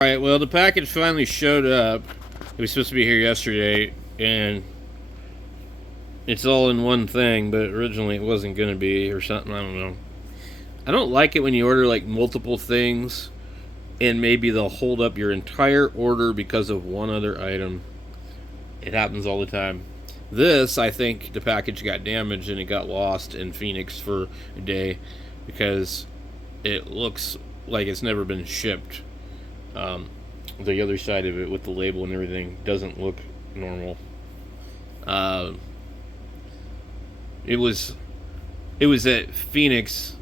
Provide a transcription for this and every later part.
Alright, well, the package finally showed up. It was supposed to be here yesterday, and it's all in one thing, but originally it wasn't going to be, or something, I don't know. I don't like it when you order, like, multiple things, and maybe they'll hold up your entire order because of one other item. It happens all the time. This, I think the package got damaged and it got lost in Phoenix for a day because it looks like it's never been shipped. The other side of it with the label and everything doesn't look normal. It was at Phoenix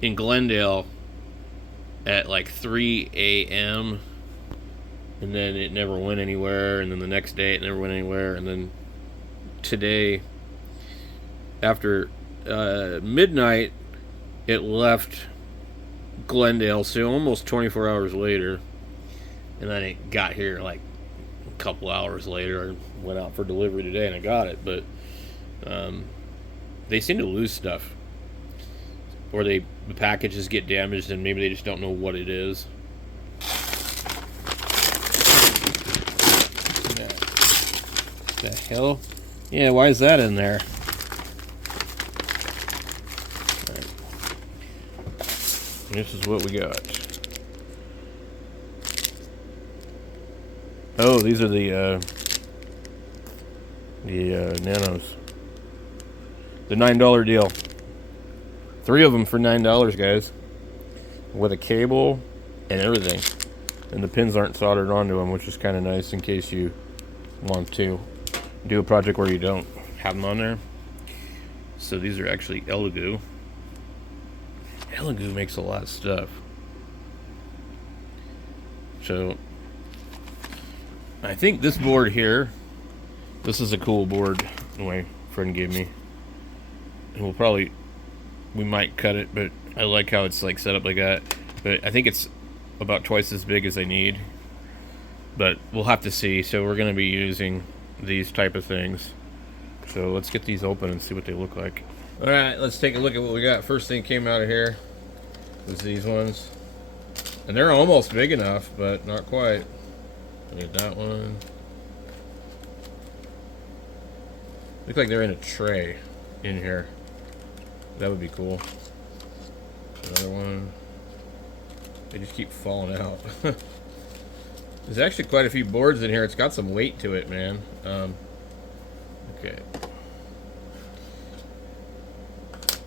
in Glendale at like 3 a.m. and then it never went anywhere, and then the next day it never went anywhere, and then today after midnight it left Glendale, so almost 24 hours later, and then it got here like a couple hours later. I went out for delivery today and I got it, but they seem to lose stuff, or the packages get damaged and maybe they just don't know what it is. What the hell? Yeah, why is that in there? This is what we got. Oh, these are the nanos. The $9 deal. 3 of them for $9, guys. With a cable and everything. And the pins aren't soldered onto them, which is kind of nice in case you want to do a project where you don't have them on there. So these are actually elegoo. Elegoo makes a lot of stuff. So I think this board here, this is a cool board my friend gave me. And we might cut it, but I like how it's like set up like that. But I think it's about twice as big as I need. But we'll have to see. So we're going to be using these type of things. So let's get these open and see what they look like. Alright, let's take a look at what we got. First thing came out of here was these ones. And they're almost big enough, but not quite. Look at that one. Look like they're in a tray in here. That would be cool. Another one. They just keep falling out. There's actually quite a few boards in here. It's got some weight to it, man. Okay.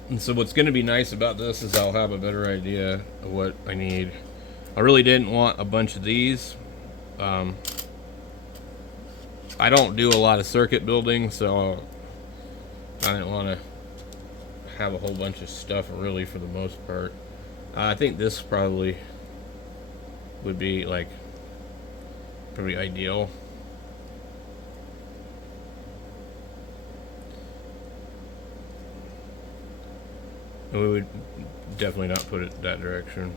And so what's going to be nice about this is I'll have a better idea of what I need. I really didn't want a bunch of these. I don't do a lot of circuit building, so I didn't want to have a whole bunch of stuff really for the most part. I think this probably would be like pretty ideal. And we would definitely not put it that direction.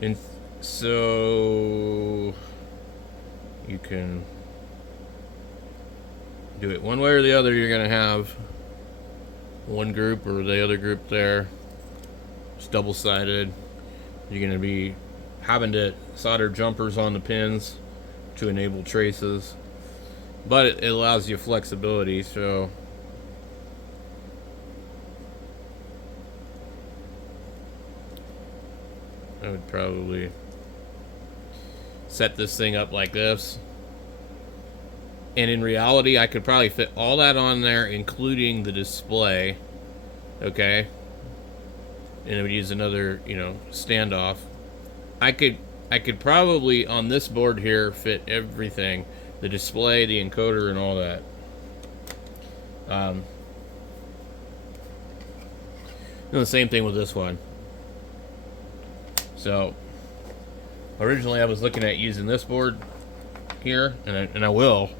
And so you can do it one way or the other. You're gonna have one group or the other group there. It's double-sided. You're gonna be having to solder jumpers on the pins to enable traces, but it allows you flexibility. So I would probably set this thing up like this. And in reality, I could probably fit all that on there, including the display. Okay? And it would use another, standoff. I could probably, on this board here, fit everything. The display, the encoder, and all that. And the same thing with this one. So, originally I was looking at using this board here, and I will,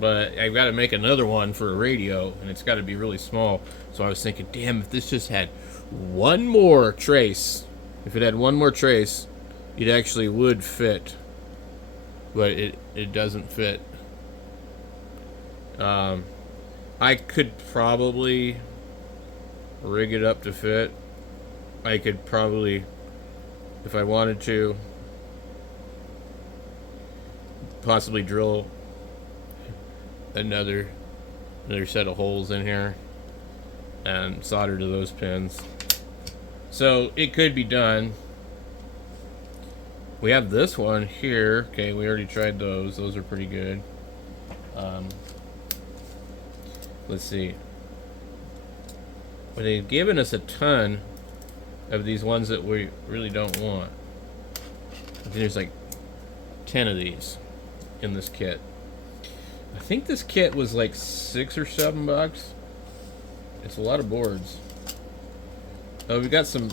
but I've got to make another one for a radio, and it's got to be really small. So I was thinking, damn, if this just had one more trace, if it had one more trace, it actually would fit, but it doesn't fit. I could probably rig it up to fit. I could probably if I wanted to, possibly drill another set of holes in here and solder to those pins. So it could be done. We have this one here. Okay, we already tried those. Those are pretty good. Let's see. But they've given us a ton of these ones that we really don't want. I think there's like 10 of these in this kit. I think this kit was like $6 or $7. It's a lot of boards. Oh, we got some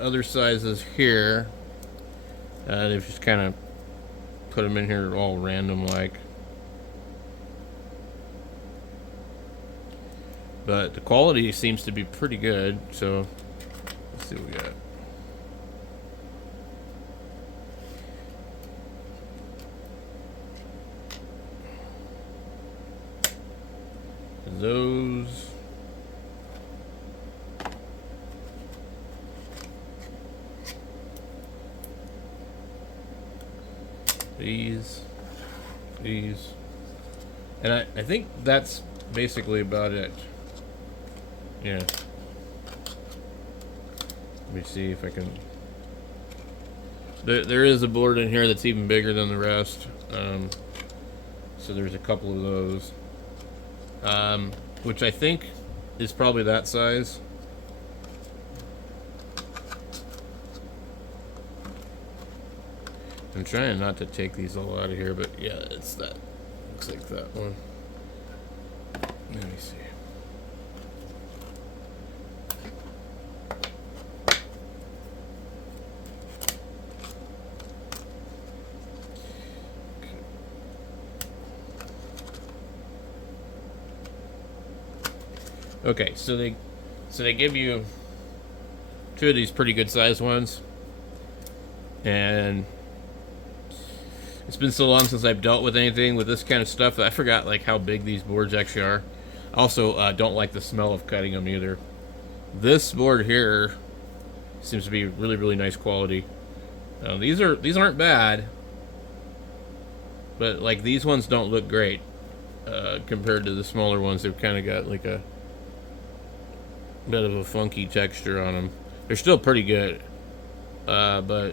other sizes here. They've just kind of put them in here all random like. But the quality seems to be pretty good, so let's see what we got. Those. These. And I think that's basically about it. Yeah. Let me see if I can. There is a board in here that's even bigger than the rest. So there's a couple of those. Which I think is probably that size. I'm trying not to take these all out of here, but yeah, it's that. Looks like that one. Let me see. Okay, so they give you two of these pretty good sized ones, and it's been so long since I've dealt with anything with this kind of stuff that I forgot like how big these boards actually are. Also, don't like the smell of cutting them either. This board here seems to be really nice quality. These aren't bad, but like these ones don't look great compared to the smaller ones. They've kind of got like a bit of a funky texture on them. They're still pretty good, but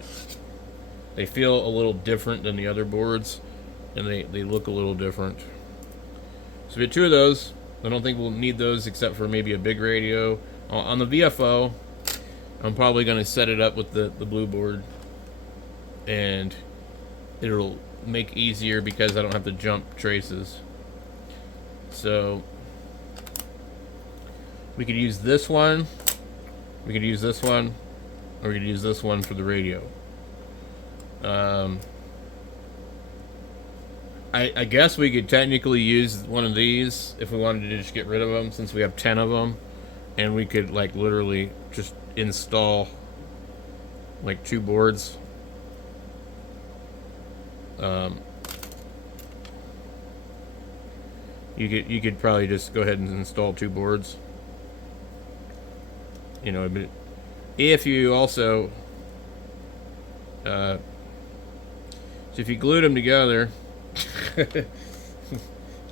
they feel a little different than the other boards, and they look a little different. So we have two of those. I don't think we'll need those except for maybe a big radio. On the VFO, I'm probably going to set it up with the blue board, and it'll make easier because I don't have to jump traces. So we could use this one, we could use this one, or we could use this one for the radio. I guess we could technically use one of these if we wanted to just get rid of them, since we have 10 of them, and we could like literally just install like 2 boards. You could probably just go ahead and install 2 boards. You know, but if you also so if you glued them together,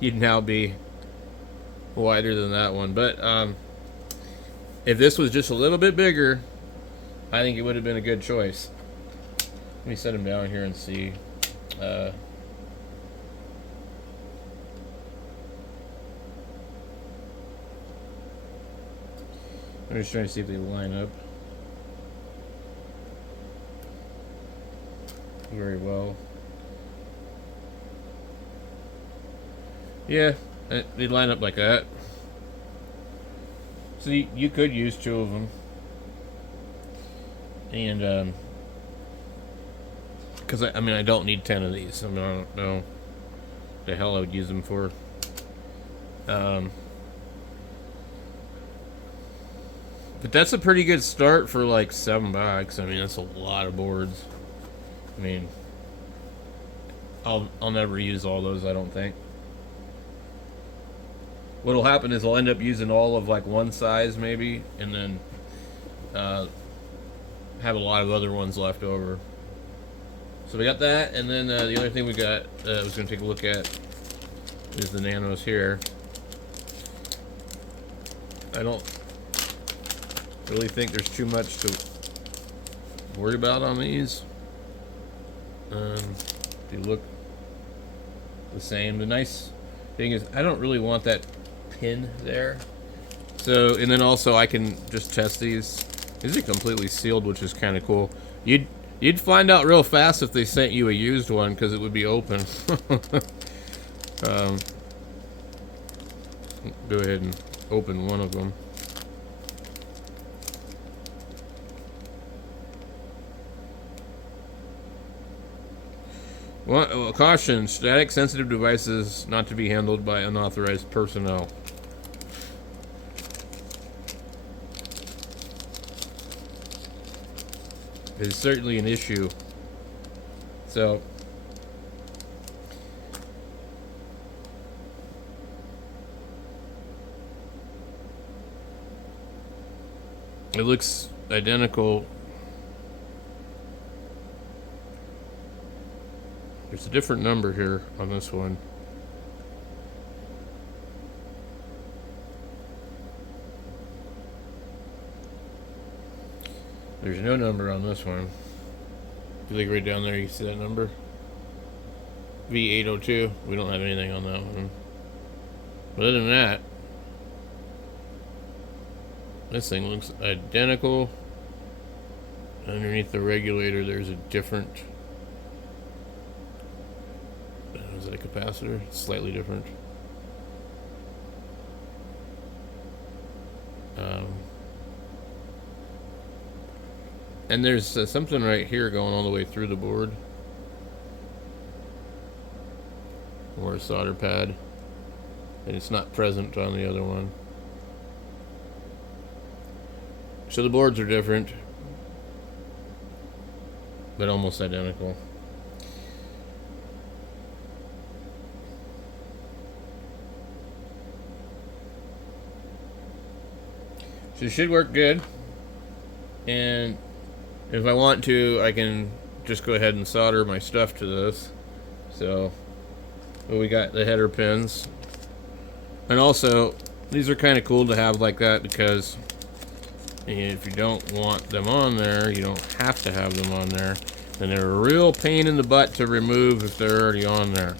you'd now be wider than that one. But if this was just a little bit bigger, I think it would have been a good choice. Let me set them down here and see. I'm just trying to see if they line up very well. Yeah, they line up like that. So you could use 2 of them, and because I mean I don't need 10 of these. I mean, I don't know what the hell I would use them for. But that's a pretty good start for like $7. I mean, that's a lot of boards. I mean, I'll never use all those, I don't think. What'll happen is I'll end up using all of like one size maybe, and then have a lot of other ones left over. So we got that, and then the other thing we got, I was going to take a look at, is the nanos here. I don't really think there's too much to worry about on these. They look the same. The nice thing is I don't really want that pin there. So, and then also I can just test these. These are completely sealed, which is kind of cool. You'd find out real fast if they sent you a used one, because it would be open. Go ahead and open one of them. Well, caution, static sensitive devices not to be handled by unauthorized personnel. It is certainly an issue. So, it looks identical. There's a different number here on this one. There's no number on this one. If you look right down there, you see that number? V802. We don't have anything on that one. But other than that, this thing looks identical. Underneath the regulator, there's a different... Is that a capacitor? It's slightly different. And there's something right here going all the way through the board. Or a solder pad. And it's not present on the other one. So the boards are different, but almost identical. So it should work good. And if I want to, I can just go ahead and solder my stuff to this. So we got the header pins. And also, these are kind of cool to have like that, because if you don't want them on there, you don't have to have them on there. And they're a real pain in the butt to remove if they're already on there.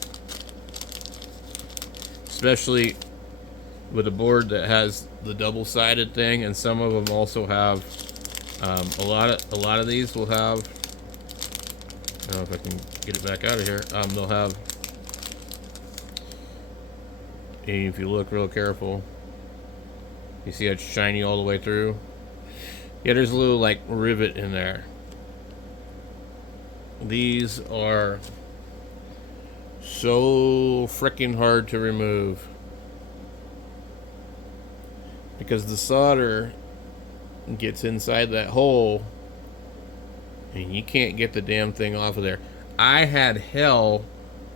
Especially with a board that has the double-sided thing, and some of them also have a lot of these will have, I don't know if I can get it back out of here, they'll have, if you look real careful, you see how it's shiny all the way through? Yeah, there's a little like rivet in there. These are so freaking hard to remove, because the solder gets inside that hole and you can't get the damn thing off of there. I had hell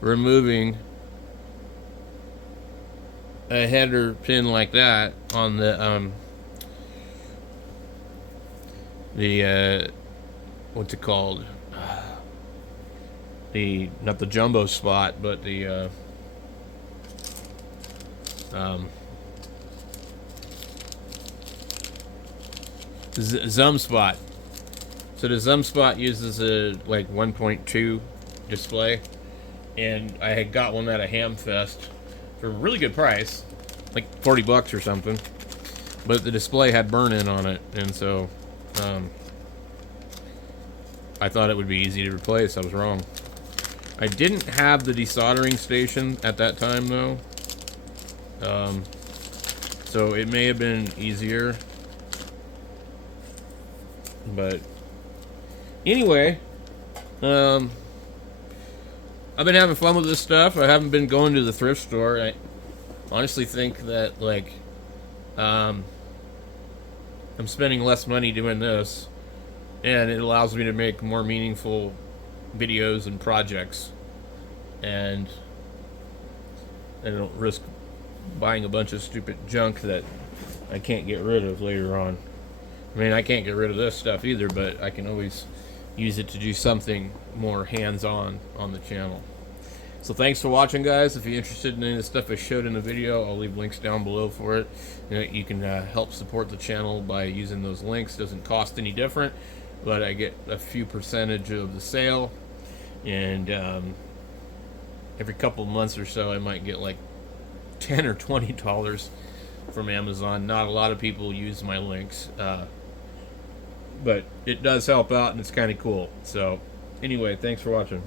removing a header pin like that on the what's it called? Not the jumbo spot, but the zoom spot. So the zoom spot uses a like 1.2 display, and I had got one at a Hamfest for a really good price, like 40 bucks or something. But the display had burn-in on it, and so I thought it would be easy to replace. I was wrong. I didn't have the desoldering station at that time though, so it may have been easier. But anyway, I've been having fun with this stuff. I haven't been going to the thrift store. I honestly think that like I'm spending less money doing this, and it allows me to make more meaningful videos and projects, and I don't risk buying a bunch of stupid junk that I can't get rid of later on. I mean, I can't get rid of this stuff either, but I can always use it to do something more hands-on on the channel. So thanks for watching, guys. If you're interested in any of the stuff I showed in the video, I'll leave links down below for it. You can help support the channel by using those links. Doesn't cost any different, but I get a few percentage of the sale, and every couple of months or so I might get like $10 or $20 from Amazon. Not a lot of people use my links, but it does help out, and it's kind of cool. So anyway, thanks for watching.